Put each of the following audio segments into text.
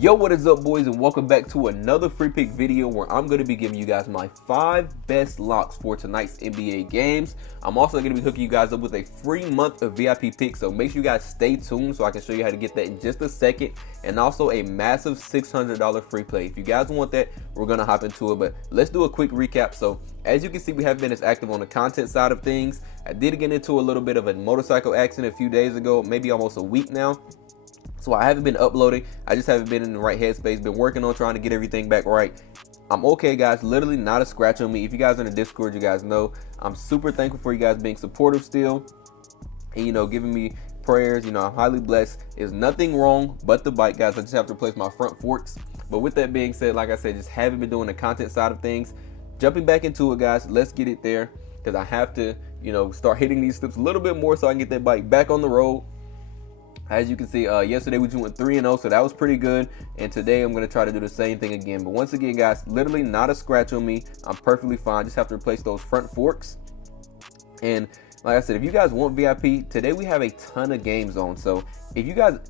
Yo, what is up, boys, and welcome back to another free pick video where I'm going to be giving you guys my 5 best locks for tonight's NBA games. I'm also going to be hooking you guys up with a free month of VIP picks, so make sure you guys stay tuned so I can show you how to get that in just a second, and also a massive $600 free play. If you guys want that, we're going to hop into it, but let's do a quick recap. So as you can see, we haven't been as active on the content side of things. I did get into a little bit of a motorcycle accident a few days ago, maybe almost a week now. So I haven't been uploading. I just haven't been in the right headspace. Been working on trying to get everything back right. I'm okay, guys. Literally not a scratch on me. If you guys are in the Discord, you guys know I'm super thankful for you guys being supportive still, and giving me prayers. I'm highly blessed. There's nothing wrong but the bike, guys. I just have to replace my front forks. But with that being said, like I said, just haven't been doing the content side of things. Jumping back into it, guys. Let's get it there, because I have to start hitting these steps a little bit more so I can get that bike back on the road. As you can see, yesterday we went 3-0, so that was pretty good. And today I'm going to try to do the same thing again. But once again, guys, literally not a scratch on me. I'm perfectly fine. Just have to replace those front forks. And like I said, if you guys want VIP, today we have a ton of games on. So if you guys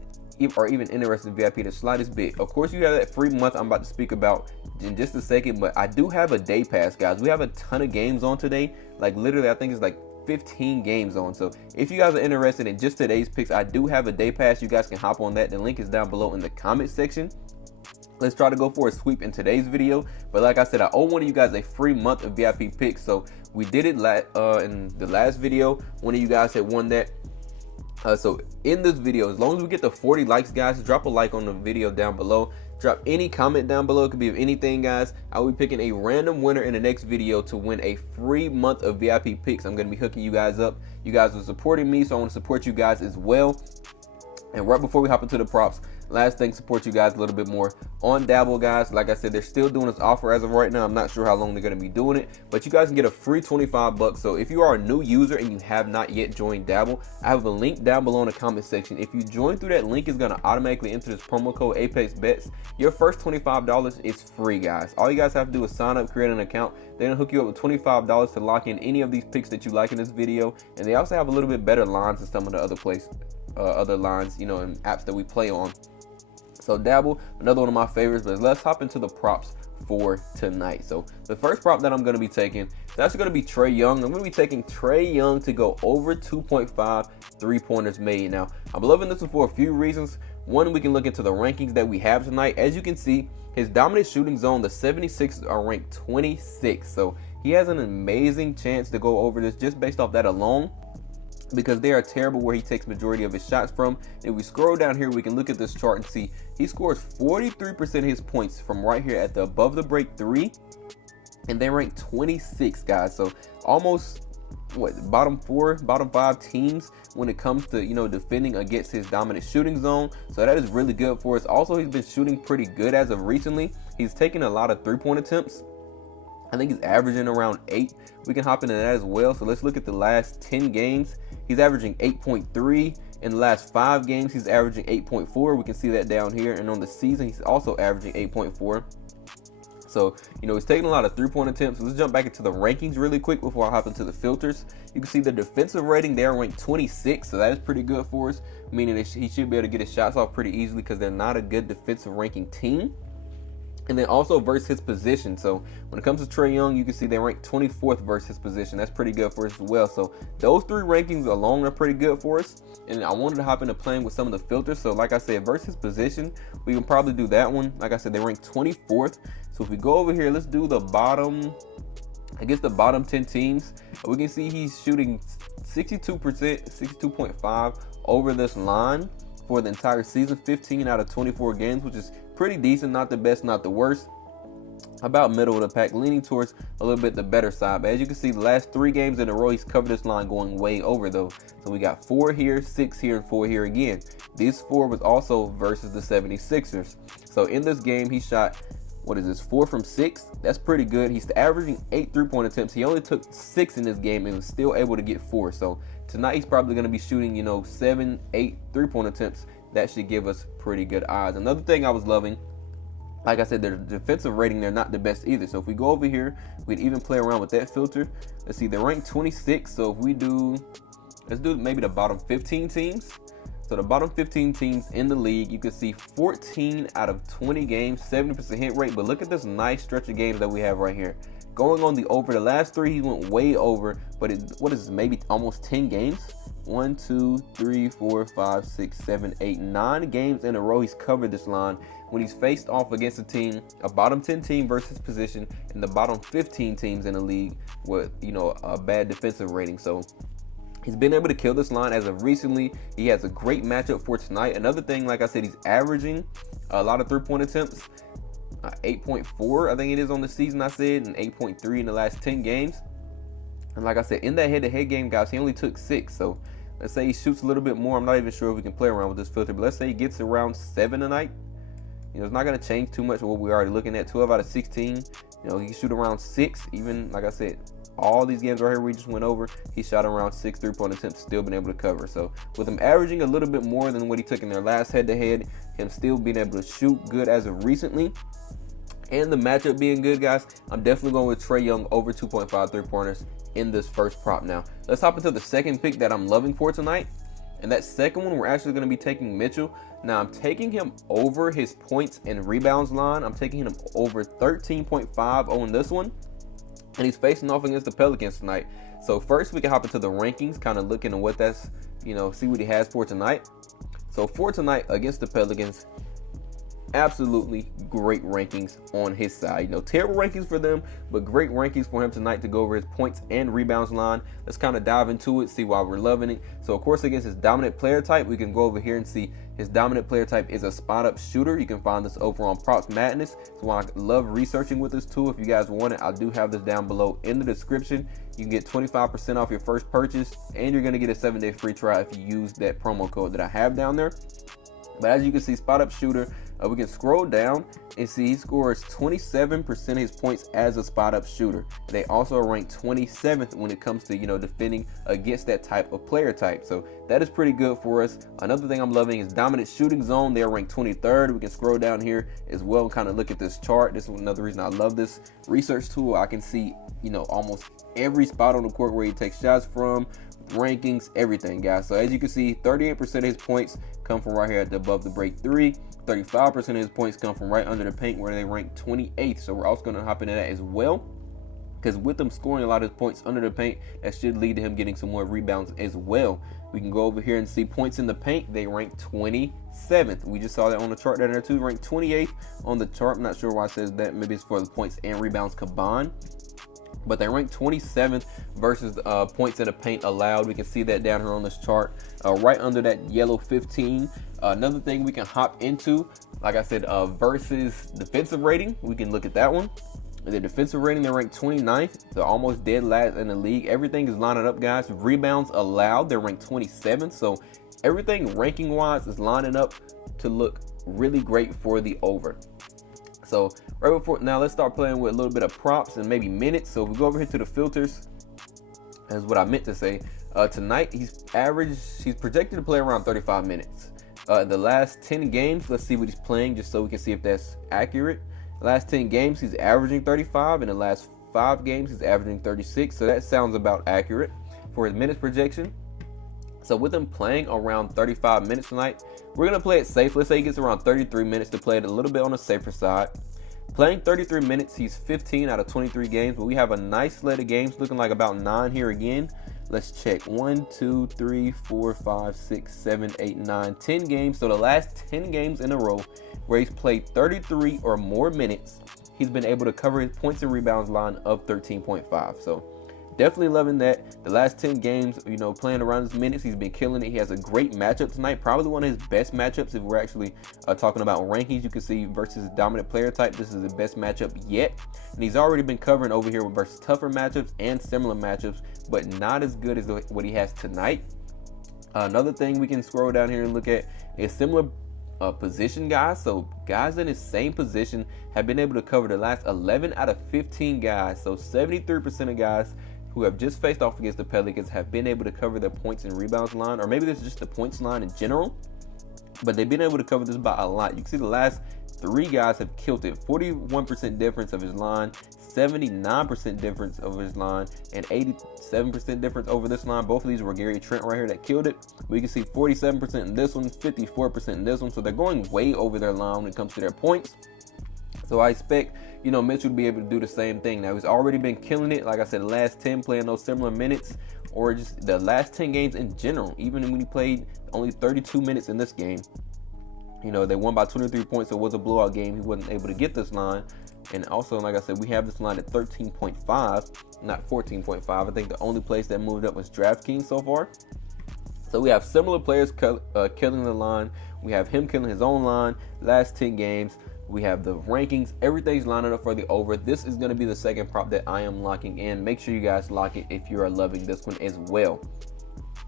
are even interested in VIP, the slightest bit, of course you have that free month I'm about to speak about in just a second. But I do have a day pass, guys. We have a ton of games on today. Like literally, I think it's like 15 games on. So if you guys are interested in just today's picks, I do have a day pass. You guys can hop on that. The link is down below in the comment section. Let's try to go for a sweep in today's video. But like I said, I owe one of you guys a free month of VIP picks. So we did it in the last video. One of you guys had won that. So in this video, as long as we get the 40 likes, guys, drop a like on the video down below. Drop any comment down below. It could be of anything, guys. I will be picking a random winner in the next video to win a free month of VIP picks. I'm going to be hooking you guys up. You guys are supporting me, so I want to support you guys as well. And right before we hop into the props, last thing, support you guys a little bit more on Dabble, guys. Like I said, they're still doing this offer as of right now. I'm not sure how long they're going to be doing it, but you guys can get a free 25 bucks. So if you are a new user and you have not yet joined Dabble, I have a link down below in the comment section. If you join through that link, it's going to automatically enter this promo code ApexBetz. Your first $25 is free, guys. All you guys have to do is sign up, create an account. They're going to hook you up with $25 to lock in any of these picks that you like in this video. And they also have a little bit better lines than some of the other lines, and apps that we play on. So Dabble, another one of my favorites. But let's hop into the props for tonight. So the first prop that I'm going to be taking is actually going to be Trey Young. I'm going to be taking Trey Young to go over 2.5 3-pointers made. Now, I'm loving this one for a few reasons. One, we can look into the rankings that we have tonight. As you can see, his dominant shooting zone, the 76ers are ranked 26. So he has an amazing chance to go over this just based off that alone, because they are terrible where he takes majority of his shots from. If we scroll down here, we can look at this chart and see he scores 43% of his points from right here at the above the break 3, and they rank 26, guys. So almost bottom 5 teams when it comes to defending against his dominant shooting zone. So that is really good for us. Also, he's been shooting pretty good as of recently. He's taken a lot of 3-point attempts. I think he's averaging around 8. We can hop into that as well. So let's look at the last 10 games. He's averaging 8.3. In the last 5 games, he's averaging 8.4. We can see that down here. And on the season, he's also averaging 8.4. So, he's taking a lot of 3-point attempts. Let's jump back into the rankings really quick before I hop into the filters. You can see the defensive rating, they're ranked 26. So that is pretty good for us, meaning that he should be able to get his shots off pretty easily because they're not a good defensive ranking team. And then also versus his position. So when it comes to Trey Young, you can see they rank 24th versus his position. That's pretty good for us as well. So those 3 rankings alone are pretty good for us. And I wanted to hop into playing with some of the filters. So like I said, versus his position, we can probably do that one. Like I said, they rank 24th. So if we go over here, let's do the bottom, the bottom 10 teams. We can see he's shooting 62%, 62.5 over this line for the entire season, 15 out of 24 games, which is pretty decent. Not the best, not the worst. About middle of the pack, leaning towards a little bit the better side. But as you can see, the last 3 games in a row, he's covered this line going way over though. So we got 4 here, 6 here, and 4 here again. This 4 was also versus the 76ers. So in this game, he shot, 4 from 6. That's pretty good. He's averaging 8 3-point attempts. He only took 6 in this game and was still able to get 4. So tonight he's probably going to be shooting 7 8 3-point attempts. That should give us pretty good odds. Another thing I was loving, like I said, their defensive rating, they're not the best either. So if we go over here, we'd even play around with that filter. Let's see, they're ranked 26. So if we do, let's do maybe the bottom 15 teams. So the bottom 15 teams in the league, you can see 14 out of 20 games, 70% hit rate. But look at this nice stretch of games that we have right here. Going on the over, the last 3 he went way over, but what is this, maybe almost 10 games? 1, 2, 3, 4, 5, 6, 7, 8, 9 games in a row he's covered this line when he's faced off against a team, a bottom 10 team versus position, and the bottom 15 teams in the league with, you know, a bad defensive rating. So he's been able to kill this line as of recently. He has a great matchup for tonight. Another thing, like I said, he's averaging a lot of 3-point attempts. 8.4, I think it is on the season, I said, and 8.3 in the last 10 games. And like I said, in that head-to-head game, guys, he only took 6. So let's say he shoots a little bit more. I'm not even sure if we can play around with this filter, but let's say he gets around 7 tonight. You know, it's not going to change too much of what we're already looking at. 12 out of 16. You know, he can shoot around 6. Even, like I said, all these games right here we just went over, he shot around 6 3-point attempts, still been able to cover. So with him averaging a little bit more than what he took in their last head-to-head, him still being able to shoot good as of recently, and the matchup being good, guys, I'm definitely going with Trey Young over 2.5 3-pointers in this first prop. Now, let's hop into the second pick that I'm loving for tonight. And that second one, we're actually going to be taking Mitchell. Now, I'm taking him over his points and rebounds line. I'm taking him over 13.5 on this one. And he's facing off against the Pelicans tonight. So first, we can hop into the rankings, kind of looking at what that's, you know, see what he has for tonight. So for tonight against the Pelicans, absolutely great rankings on his side. You know, terrible rankings for them, but great rankings for him tonight to go over his points and rebounds line. Let's kind of dive into it, see why we're loving it. So of course, against his dominant player type, we can go over here and see his dominant player type is a spot up shooter. You can find this over on Props Madness. So I love researching with this tool. If you guys want it, I do have this down below in the description. You can get 25% off your first purchase, and you're going to get a 7-day free trial if you use that promo code that I have down there. But as you can see, spot up shooter, we can scroll down and see he scores 27% of his points as a spot up shooter. They also rank 27th when it comes to, you know, defending against that type of player type. So that is pretty good for us. Another thing I'm loving is dominant shooting zone. They're ranked 23rd. We can scroll down here as well and kind of look at this chart. This is another reason I love this research tool. I can see, you know, almost every spot on the court where he takes shots from, rankings, everything, guys. So as you can see, 38% of his points come from right here at the above the break 3. 35% of his points come from right under the paint where they rank 28th. So we're also going to hop into that as well, because with him scoring a lot of his points under the paint, that should lead to him getting some more rebounds as well. We can go over here and see points in the paint. They rank 27th. We just saw that on the chart down there too. Ranked 28th on the chart. I'm not sure why it says that. Maybe it's for the points and rebounds combined. But they rank 27th versus points in the paint allowed. We can see that down here on this chart, right under that yellow 15. Another thing we can hop into, like I said, versus defensive rating. We can look at that one. The defensive rating, they're ranked 29th. They're almost dead last in the league. Everything is lining up, guys. Rebounds allowed, they're ranked 27th. So everything ranking-wise is lining up to look really great for the over. So right before now, let's start playing with a little bit of props and maybe minutes. So if we go over here to the filters, that's what I meant to say. Tonight he's projected to play around 35 minutes. The last 10 games, let's see what he's playing just so we can see if that's accurate. The last 10 games he's averaging 35. In the last 5 games he's averaging 36. So that sounds about accurate for his minutes projection. So with him playing around 35 minutes tonight, we're going to play it safe. Let's say he gets around 33 minutes to play it a little bit on the safer side. Playing 33 minutes, he's 15 out of 23 games, but we have a nice slate of games looking like about 9 here again. Let's check. 1, 2, 3, 4, 5, 6, 7, 8, 9, 10 games. So the last 10 games in a row where he's played 33 or more minutes, he's been able to cover his points and rebounds line of 13.5. So definitely loving that. The last 10 games, you know, playing around his minutes, he's been killing it. He has a great matchup tonight. Probably one of his best matchups if we're actually talking about rankings. You can see versus dominant player type, this is the best matchup yet. And he's already been covering over here versus tougher matchups and similar matchups, but not as good as what he has tonight. Another thing we can scroll down here and look at is similar position guys. So guys in his same position have been able to cover the last 11 out of 15 guys. So 73% of guys who have just faced off against the Pelicans have been able to cover their points and rebounds line, or maybe this is just the points line in general, but they've been able to cover this by a lot. You can see the last 3 guys have killed it. 41% difference of his line, 79% difference of his line, and 87% difference over this line. Both of these were Gary Trent right here that killed it. We can see 47% in this one, 54% in this one. So they're going way over their line when it comes to their points. So I expect, you know, Mitchell to be able to do the same thing. Now, he's already been killing it. Like I said, the last 10 playing those similar minutes, or just the last 10 games in general, even when he played only 32 minutes in this game. You know, they won by 23 points. So it was a blowout game. He wasn't able to get this line. And also, like I said, we have this line at 13.5, not 14.5. I think the only place that moved up was DraftKings so far. So we have similar players killing the line. We have him killing his own line last 10 games. We have the rankings. Everything's lining up for the over. This is going to be the second prop that I am locking in. Make sure you guys lock it if you are loving this one as well.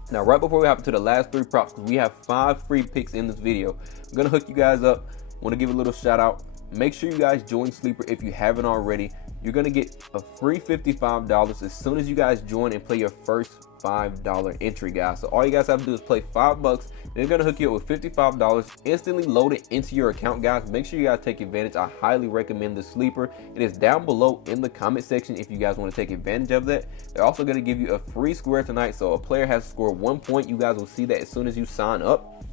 Now, right before we hop into the last 3 props, because we have 5 free picks in this video, I'm going to hook you guys up. Want to give a little shout out. Make sure you guys join Sleeper if you haven't already. You're going to get a free $55 as soon as you guys join and play your first $5 entry, guys. So all you guys have to do is play $5. They're going to hook you up with $55, instantly load it into your account, guys. Make sure you guys take advantage. I highly recommend the Sleeper. It is down below in the comment section if you guys want to take advantage of that. They're also going to give you a free square tonight. So a player has to score 1 point. You guys will see that as soon as you sign up.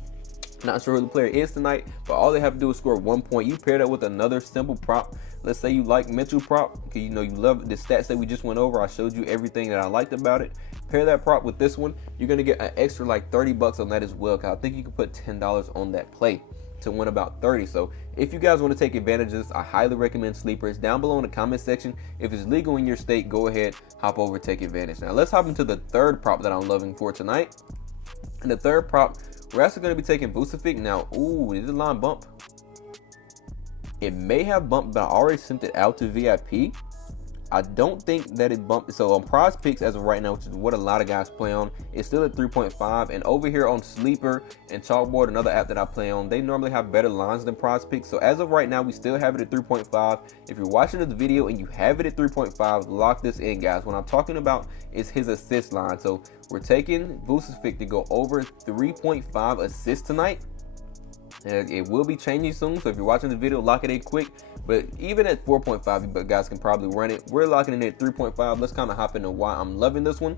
Not sure who the player is tonight, but all they have to do is score 1 point. You pair that with another simple prop. Let's say you like Mitchell prop, because you know you love the stats that we just went over. I showed you everything that I liked about it. Pair that prop with this one. You're gonna get an extra like 30 bucks on that as well. Cause I think you can put $10 on that play to win about 30. So if you guys want to take advantage of this, I highly recommend Sleeper. It's down below in the comment section. If it's legal in your state, go ahead, hop over, take advantage. Now let's hop into the third prop that I'm loving for tonight. And the third prop, we're actually going to be taking Busaf. Now, ooh, did the line bump? It may have bumped, but I already sent it out to VIP. I don't think that it bumped. So on prizepicks as of right now, which is what a lot of guys play on, it's still at 3.5. And over here on Sleeper and Chalkboard, another app that I play on, they normally have better lines than prizepicks. So as of right now, we still have it at 3.5. If you're watching this video and you have it at 3.5, lock this in, guys. What I'm talking about is his assist line. So we're taking Busaf to go over 3.5 assists tonight. And it will be changing soon, so if you're watching the video, lock it in quick. But even at 4.5, you guys can probably run it. We're locking it at 3.5. Let's kind of hop into why I'm loving this one.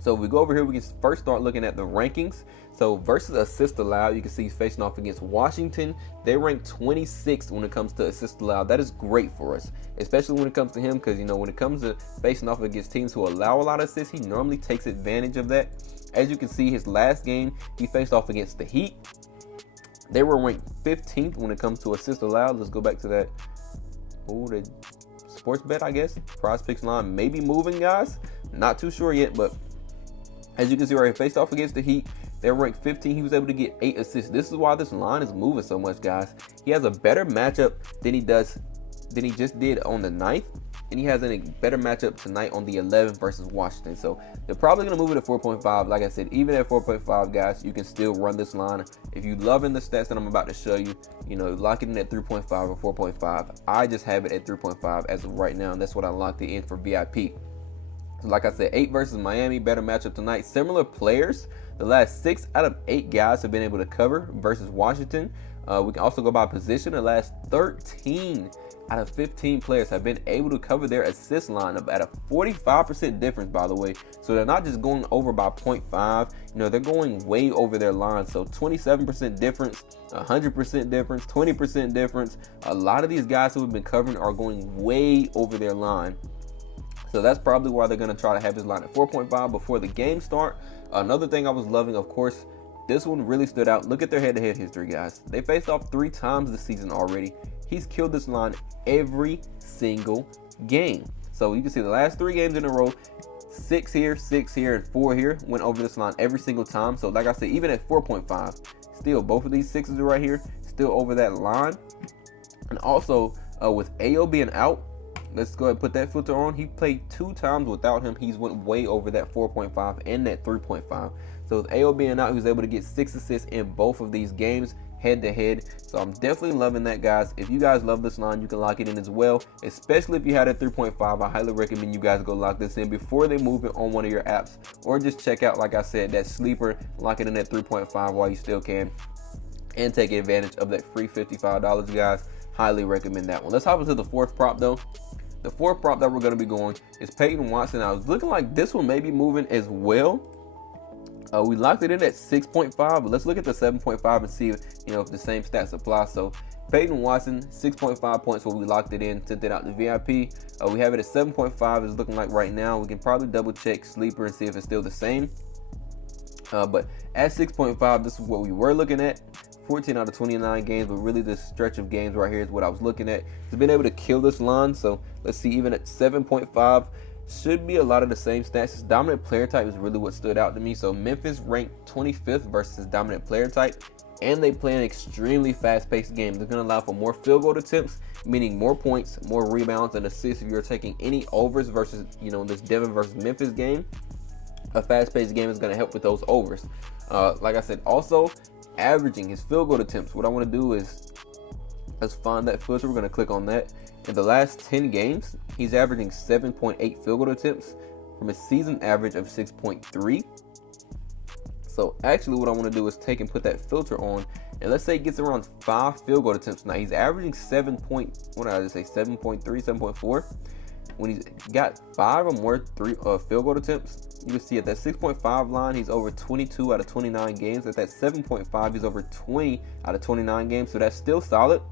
So if we go over here, we can first start looking at the rankings. So versus assist allowed, you can see he's facing off against Washington. They rank 26th when it comes to assist allowed. That is great for us, especially when it comes to him, because you know when it comes to facing off against teams who allow a lot of assists, he normally takes advantage of that. As you can see, his last game, he faced off against the Heat. They were ranked 15th when it comes to assist allowed. Let's go back to that. Oh, the sports bet, I guess. PrizePicks line may be moving, guys. Not too sure yet, but as you can see right here, faced off against the Heat. They're ranked 15. He was able to get 8 assists. This is why this line is moving so much, guys. He has a better matchup than he just did on the 9th. And he has a better matchup tonight on the 11th versus Washington. So they're probably going to move it to 4.5. Like I said, even at 4.5, guys, you can still run this line. If you're loving the stats that I'm about to show you, you know, lock it in at 3.5 or 4.5. I just have it at 3.5 as of right now, and that's what I locked it in for VIP. So like I said, 8 versus Miami, better matchup tonight. Similar players. The last 6 out of 8 guys have been able to cover versus Washington. We can also go by position. The last 13 out of 15 players have been able to cover their assist lineup at a 45% difference, by the way. So they're not just going over by 0.5. You know, they're going way over their line. So 27% difference, 100% difference, 20% difference. A lot of these guys who have been covering are going way over their line. So that's probably why they're going to try to have his line at 4.5 before the game start. Another thing I was loving, of course, this one really stood out. Look at their head-to-head history, guys. They faced off 3 times this season already. He's killed this line every single game. So you can see the last 3 games in a row, 6 here, 6 here, and 4 here, went over this line every single time. So like I said, even at 4.5, still both of these 6s are right here, still over that line. And also with AO being out, let's go ahead and put that filter on. He played 2 times without him. He's went way over that 4.5 and that 3.5. So with AO being out, he was able to get 6 assists in both of these games head to head. So I'm definitely loving that, guys. If you guys love this line, you can lock it in as well, especially if you had a 3.5. I highly recommend you guys go lock this in before they move it on one of your apps, or just check out, like I said, that Sleeper, lock it in at 3.5 while you still can. and take advantage of that free $55, guys. Highly recommend that one. Let's hop into the fourth prop though. The fourth prop that we're going to be going is Payton Watson. I was looking like this one may be moving as well. We locked it in at 6.5, but let's look at the 7.5 and see if, if the same stats apply. So Payton Watson, 6.5 points where we locked it in, sent it out to VIP. We have it at 7.5. It's looking like right now. We can probably double check Sleeper and see if it's still the same. But at 6.5, this is what we were looking at. 14 out of 29 games, but really this stretch of games right here is what I was looking at. He's been able to kill this line, so let's see, even at 7.5, should be a lot of the same stats. His dominant player type is really what stood out to me. So Memphis ranked 25th versus his dominant player type, and they play an extremely fast-paced game. They're going to allow for more field goal attempts, meaning more points, more rebounds, and assists if you're taking any overs versus, this Devin versus Memphis game. A fast-paced game is going to help with those overs. Like I said, also averaging his field goal attempts. What I want to do is let's find that filter. We're going to click on that. In the last 10 games, he's averaging 7.8 field goal attempts from a season average of 6.3. So actually what I want to do is take and put that filter on, and let's say he gets around 5 field goal attempts. Now he's averaging 7.4. When he's got 5 or more field goal attempts, you can see at that 6.5 line, he's over 22 out of 29 games. At that 7.5, he's over 20 out of 29 games. So that's still solid.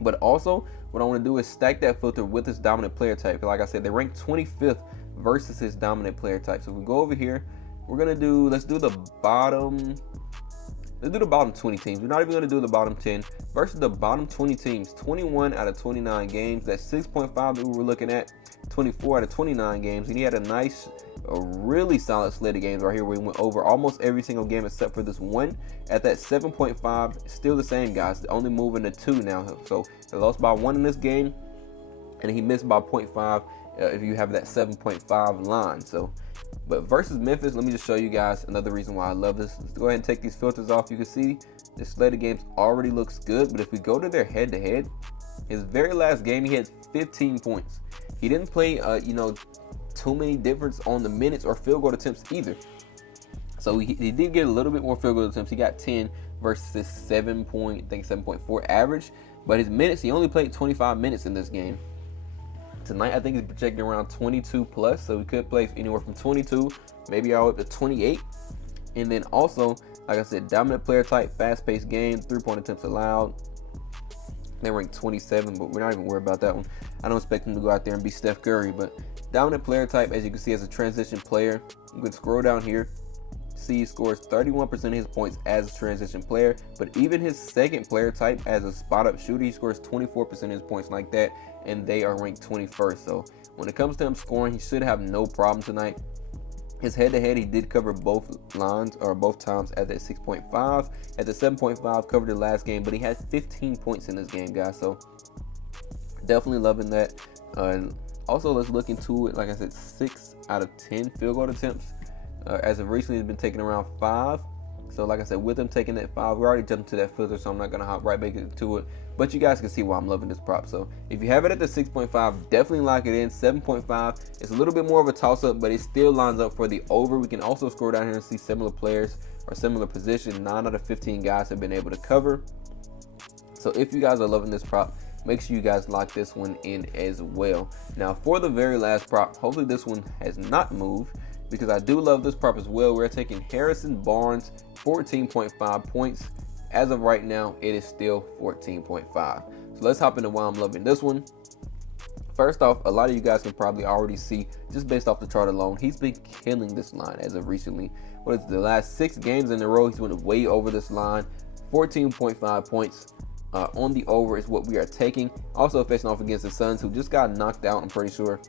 But also, what I want to do is stack that filter with his dominant player type. Like I said, they rank 25th versus his dominant player type. So if we go over here, we're gonna do, let's do the bottom 20 teams. We're not even gonna do the bottom 10 versus the bottom 20 teams. 21 out of 29 games. That's 6.5 that we were looking at. 24 out of 29 games, and he had a really solid slate of games right here where he went over almost every single game except for this one. At that 7.5, still the same, guys. Only moving to 2 now. So he lost by 1 in this game, and he missed by 0.5 if you have that 7.5 line. So, but versus Memphis, let me just show you guys another reason why I love this. Let's go ahead and take these filters off. You can see the slate of games already looks good, but if we go to their head-to-head, his very last game, he had 15 points. He didn't play, too many difference on the minutes or field goal attempts either. So he did get a little bit more field goal attempts. He got 10 versus 7.4 average. But his minutes, he only played 25 minutes in this game. Tonight, I think he's projected around 22 plus. So he could play anywhere from 22, maybe all up to 28. And then also, like I said, dominant player type, fast-paced game, 3-point attempts allowed. They ranked 27, but we're not even worried about that one. I don't expect him to go out there and be Steph Curry, but dominant player type, as you can see, as a transition player, you can scroll down here, see he scores 31% of his points as a transition player, but even his second player type as a spot-up shooter, he scores 24% of his points like that, and they are ranked 21st. So when it comes to him scoring, he should have no problem tonight. His head-to-head, he did cover both lines, or both times at that 6.5. At the 7.5, covered the last game, but he had 15 points in this game, guys. So definitely loving that. Also, let's look into it. Like I said, 6 out of 10 field goal attempts. As of recently, he's been taking around 5. So like I said, with him taking that 5, we already jumped to that filter, so I'm not going to hop right back into it. But you guys can see why I'm loving this prop. So if you have it at the 6.5, definitely lock it in. 7.5, it's a little bit more of a toss-up, but it still lines up for the over. We can also scroll down here and see similar players or similar position. 9 out of 15 guys have been able to cover. So if you guys are loving this prop, make sure you guys lock this one in as well. Now for the very last prop, hopefully this one has not moved, because I do love this prop as well. We're taking Harrison Barnes, 14.5 points. As of right now, it is still 14.5. So let's hop into why I'm loving this one. First off, a lot of you guys can probably already see, just based off the chart alone, he's been killing this line as of recently. What is the last 6 games in a row, he's went way over this line. 14.5 points on the over is what we are taking. Also facing off against the Suns, who just got knocked out, I'm pretty sure.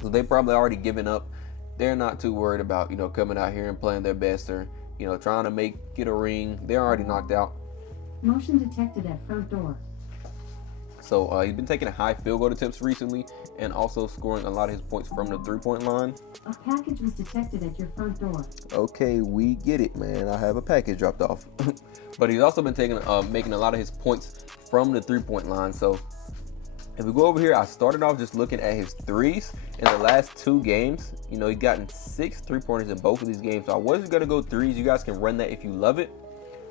So they probably already given up. They're not too worried about, coming out here and playing their best, or trying to get a ring. They're already knocked out. Motion detected at front door. So he's been taking high field goal attempts recently, and also scoring a lot of his points from the 3-point line. A package was detected at your front door. Okay, we get it, man. I have a package dropped off. But he's also been taking making a lot of his points from the 3-point line. So if we go over here, I started off just looking at his threes in the last 2 games. He's gotten 6 3-pointers in both of these games. So I wasn't going to go threes. You guys can run that if you love it.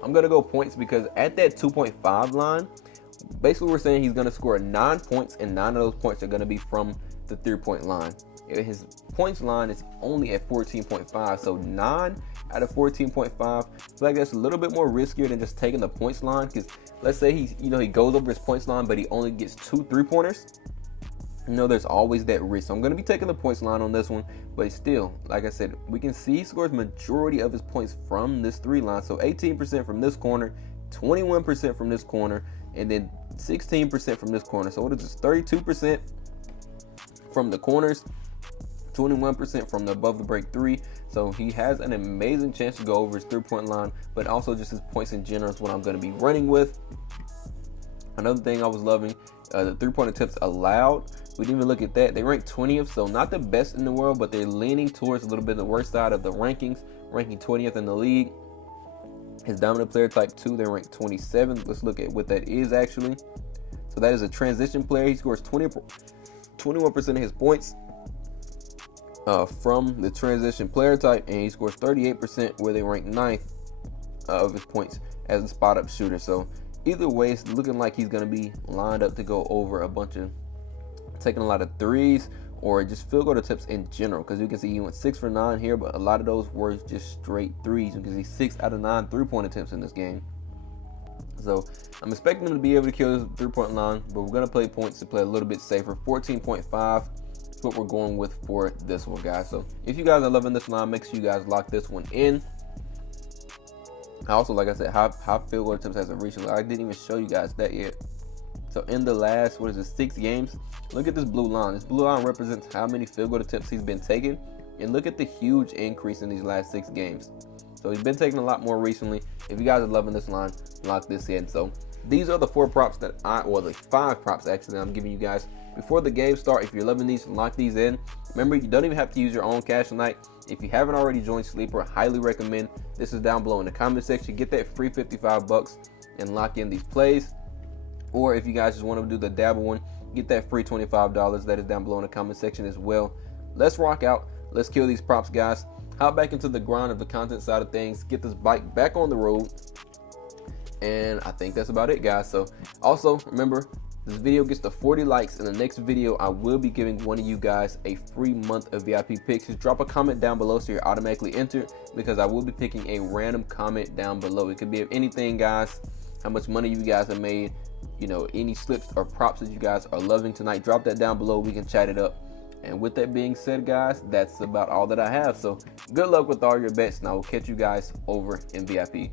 I'm going to go points because at that 2.5 line, basically we're saying he's going to score 9 points, and 9 of those points are going to be from the 3-point line. His points line is only at 14.5, so 9 out of 14.5. I feel like that's a little bit more riskier than just taking the points line, because let's say he goes over his points line, but he only gets 2 3-pointers. There's always that risk. So I'm going to be taking the points line on this one, but still, like I said, we can see he scores majority of his points from this 3 line. So 18% from this corner, 21% from this corner, and then 16% from this corner. So what is this? 32% from the corners, 21% from the above the break 3. So he has an amazing chance to go over his 3-point line, but also just his points in general is what I'm going to be running with. Another thing I was loving, the 3-point attempts allowed. We didn't even look at that. They ranked 20th, so not the best in the world, but they're leaning towards a little bit the worst side of the rankings, ranking 20th in the league. His dominant player type 2, they're ranked 27th. Let's look at what that is actually. So that is a transition player. He scores 21% of his points from the transition player type, and he scores 38%, where they rank 9th of his points as a spot up shooter. So either way, it's looking like he's going to be lined up to go over a bunch of taking a lot of threes or just field goal attempts in general, because you can see he went 6 for 9 here, but a lot of those were just straight threes. You can see 6 out of 9 3-point attempts in this game. So I'm expecting him to be able to kill his 3-point line, but we're going to play points to play a little bit safer. 14.5 is what we're going with for this one, guys. So if you guys are loving this line, make sure you guys lock this one in. Also, like I said, how field goal attempts has it recently. I didn't even show you guys that yet. So in the last, 6 games, look at this blue line. This blue line represents how many field goal attempts he's been taking. And look at the huge increase in these last 6 games. So he's been taking a lot more recently. If you guys are loving this line, lock this in. So these are the 4 props that the 5 props actually that I'm giving you guys before the game start. If you're loving these, lock these in. Remember, you don't even have to use your own cash tonight. If you haven't already joined Sleeper, I highly recommend. This is down below in the comment section. Get that free $55 and lock in these plays. Or if you guys just want to do the Dabble one, get that free $25. That is down below in the comment section as well. Let's rock out. Let's kill these props, guys. Hop back into the grind of the content side of things. Get this bike back on the road. And I think that's about it, guys. So also remember, this video gets to 40 likes. In the next video, I will be giving one of you guys a free month of VIP picks. Just drop a comment down below so you're automatically entered, because I will be picking a random comment down below. It could be of anything, guys. How much money you guys have made, any slips or props that you guys are loving tonight. Drop that down below. We can chat it up. And with that being said, guys, that's about all that I have. So good luck with all your bets, and I will catch you guys over in VIP.